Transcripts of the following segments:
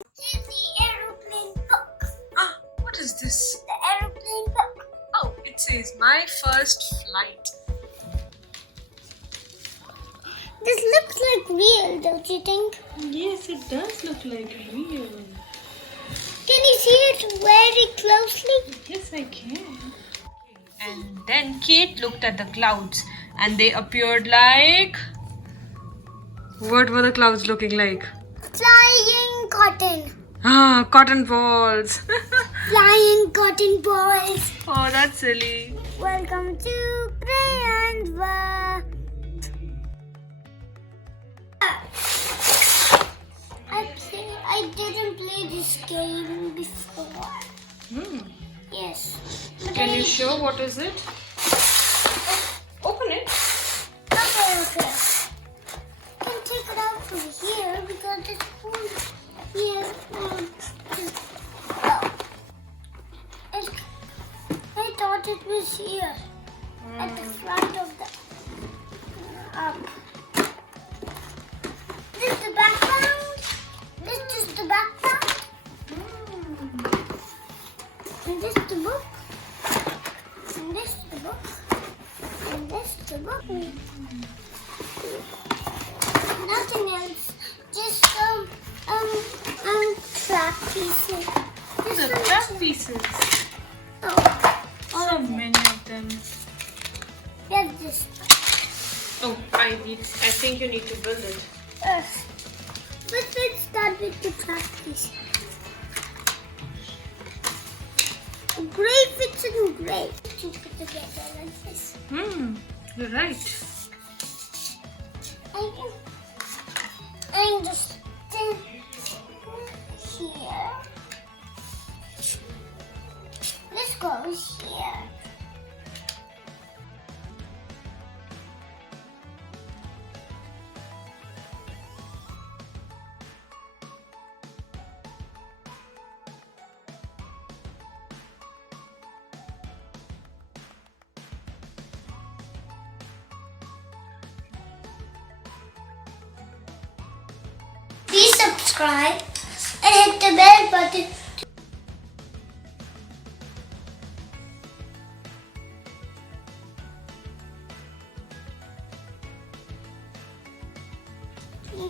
Here's the aeroplane book. Ah, what is this? The aeroplane book. Oh, it says my first flight. This looks like real, don't you think? Yes, it does look like real. Can you see it very closely? Yes, I can. And then Kate looked at the clouds and they appeared like. What were the clouds looking like? Flying cotton. Ah, cotton balls. Flying cotton balls. Oh, that's silly. Welcome to Prayan's world. I didn't play this game before. Yes. But Can you show what is it? Open it. Okay. I can take it out from here because it's full here. I thought it was here at the front of the up. This is the background. This is the background. And this is the book. And this is the book. And this is the book. Nothing else. Just track pieces. The track pieces. Oh, So many of them. there's this. Oh, I think you need to build it. But let's start with the track piece. Gray fits in gray. To put together like this. You're right. I'm just here. This goes here. Please subscribe and hit the bell button.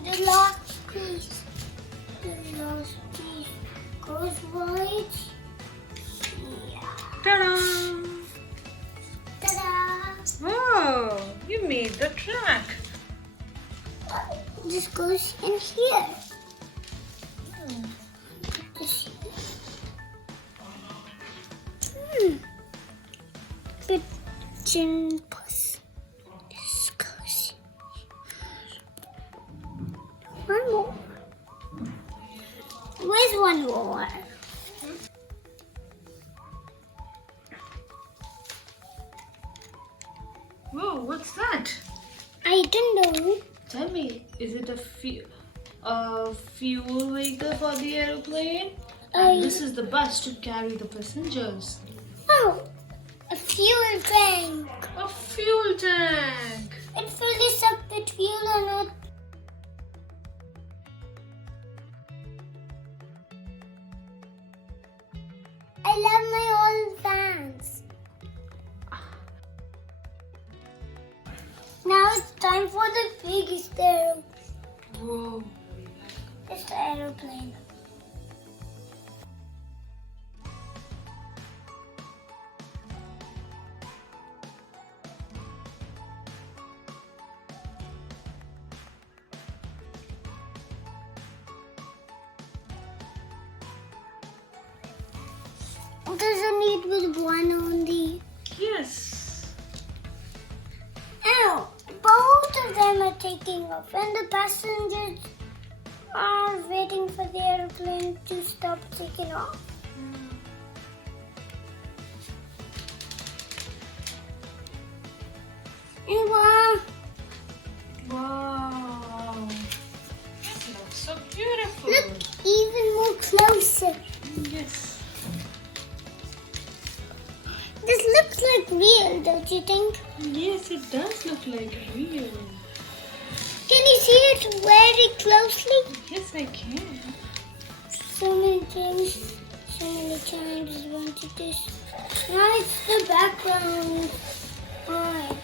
The last piece. The last piece goes right here. Ta-da! Ta-da! Whoa! You made the track. This goes in here. This here. Pigeon puss. This goes. One more. Where's one more? Whoa, what's that? I don't know. Tell me, is it a fuel vehicle for the aeroplane? And this is the bus to carry the passengers. Oh, a fuel tank. A fuel tank. It fills up with fuel on it. I love my old fans. Now it's time for the biggest aeroplane. Whoa. It's the aeroplane. Doesn't need with one only. Yes. Ow! Both of them are taking off, and the passengers are waiting for the aeroplane to stop taking off. And wow! Wow. It looks so beautiful. Look even more closer. Yes. This looks like real, don't you think? Yes, it does look like real. Can you see it very closely? Yes, I can. things so many times. Wanted this. Now it's the background. Alright.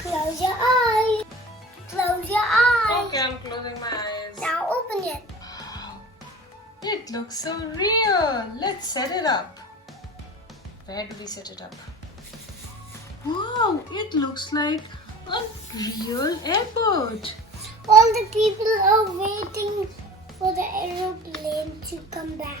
Close your eyes. Close your eyes. Okay, I'm closing my eyes. Now open it. It looks so real. Let's set it up. Where do we set it up? Wow, it looks like a real airport. All the people are waiting for the aeroplane to come back.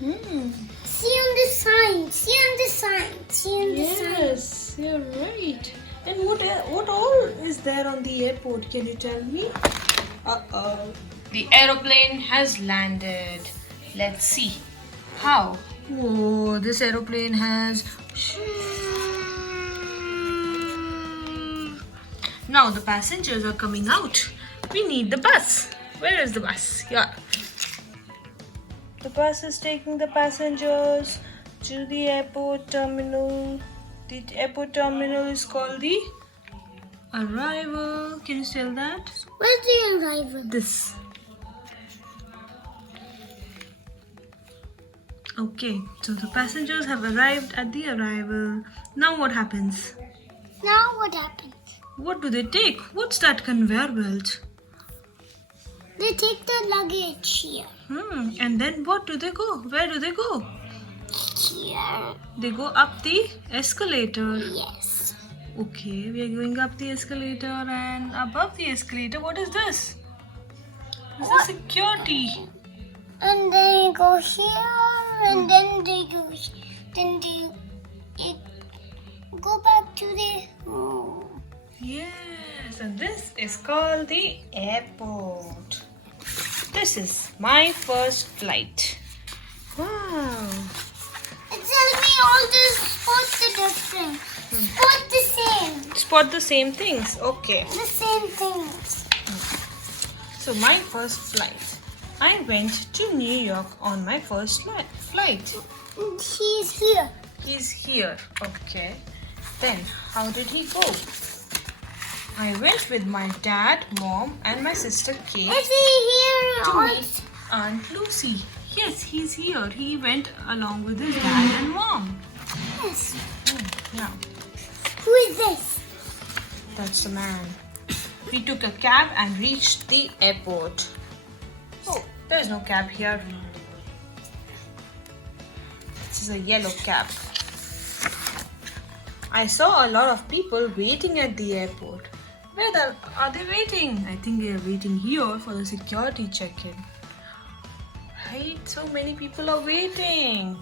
See on the sign. See on the sign. See on the sign. Yes, you're right. And what all is there on the airport? Can you tell me? Uh-oh. The aeroplane has landed. Let's see. How? Oh, this aeroplane has... Now the passengers are coming out. We need the bus. Where is the bus? Yeah. The bus is taking the passengers to the airport terminal. The airport terminal is called the arrival. Can you spell that? Where's the arrival? This. Okay, so the passengers have arrived at the arrival. Now what happens? Now what happens? What do they take? What's that conveyor belt? They take the luggage here. And then what do they go? Where do they go? Here. They go up the escalator. Yes. Okay, we are going up the escalator, and above the escalator, what is this? This is security. And then go here, and then they go. Then they go back to the home. Yes, and this is called the airport. This is my first flight. Wow. Tell me all the spots are different. Spot the same. Spot the same things. Okay. The same things. So my first flight. I went to New York on my first flight. He's here. He's here. Okay. Then how did he go? I went with my dad, mom, and my sister Kate Is he here? to meet Aunt Lucy. Yes, he's here. He went along with his dad and mom. Yes. Now, Who is this? that's the man. We took a cab and reached the airport. Oh, there's no cab here. This is a yellow cab. I saw a lot of people waiting at the airport. Where are they waiting? I think they are waiting here for the security check-in. Right? So many people are waiting.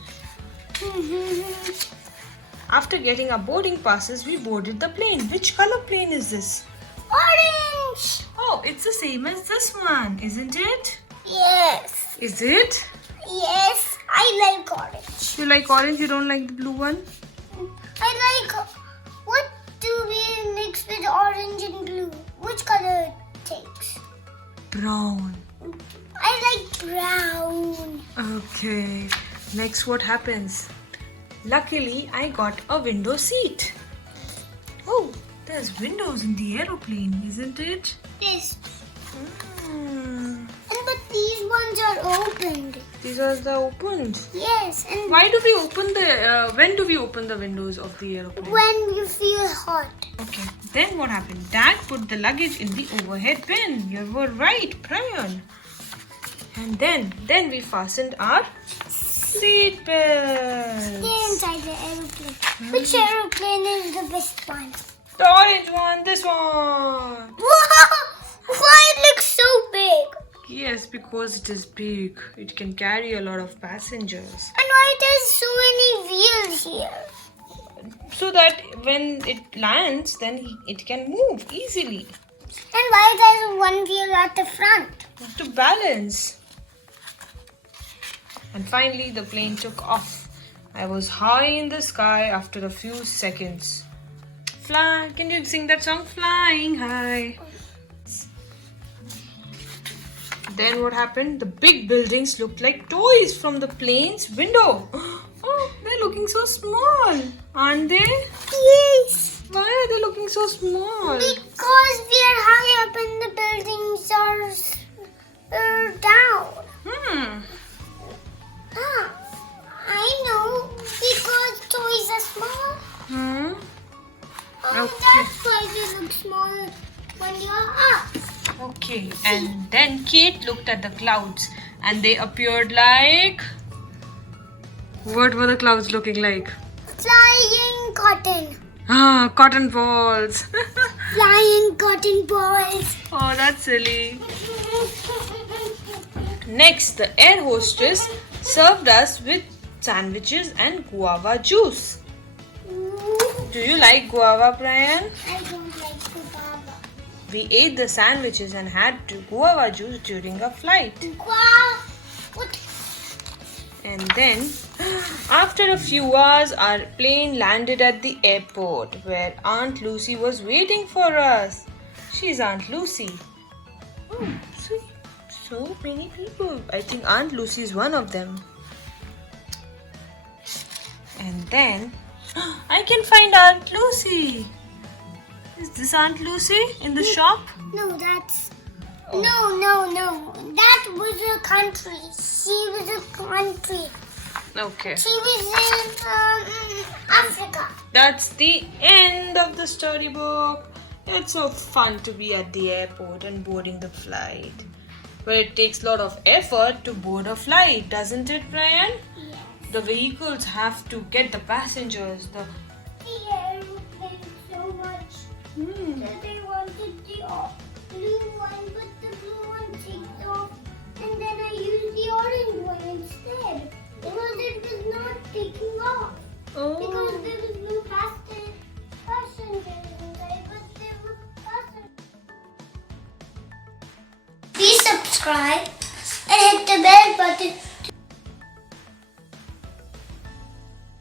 After getting our boarding passes, we boarded the plane. Which color plane is this? Orange. Oh, it's the same as this one, isn't it? Yes. Is it? Yes. I like orange. You like orange, you don't like the blue one? I like. What do we mix with orange and blue? Which color it takes? Brown. I like brown. Okay. Next, what happens? Luckily, I got a window seat. Oh, there's windows in the aeroplane, isn't it? Yes. Hmm. But these ones are opened. These are the opened. Yes. And Why do we open the? When do we open the windows of the aeroplane? when you feel hot. Okay. Then what happened? Dad put the luggage in the overhead bin. You were right, Prayan. And then we fastened our seat belts. Stay inside the aeroplane. Which aeroplane is the best one? The orange one, this one. Wow! Why it looks so big? Yes, because it is big. It can carry a lot of passengers. And why it has so many wheels here? So that when it lands, then it can move easily. And why it has one wheel at the front? To balance. And finally, the plane took off. I was high in the sky after a few seconds. Fly. Can you sing that song? Flying high. Then what happened? The big buildings looked like toys from the plane's window. Oh, they're looking so small, aren't they? Yes. Why are they looking so small? Because we are high up and the buildings are down. when you're up. Okay, and then Kate looked at the clouds and they appeared like... What were the clouds looking like? Flying cotton. Ah, cotton balls. Flying cotton balls. Oh, that's silly. Next, the air hostess served us with sandwiches and guava juice. Do you like guava, Prayan? I don't like guava. We ate the sandwiches and had guava juice during our flight. Guava. What? And then, after a few hours, our plane landed at the airport where Aunt Lucy was waiting for us. She's Aunt Lucy. Oh, sweet. So many people. I think Aunt Lucy is one of them. And then, I can find Aunt Lucy. Is this Aunt Lucy in the shop? No, that's... Oh. No. That was a country. She was a country. Okay. She was in Africa. That's the end of the storybook. It's so fun to be at the airport and boarding the flight. But it takes a lot of effort to board a flight, doesn't it, Prayan? Yes. The vehicles have to get the passengers. The airplane so much that they wanted the blue one, but the blue one takes off, and then I used the orange one instead because it was not taking off. Because there was no passengers inside, but there were passengers. Please subscribe.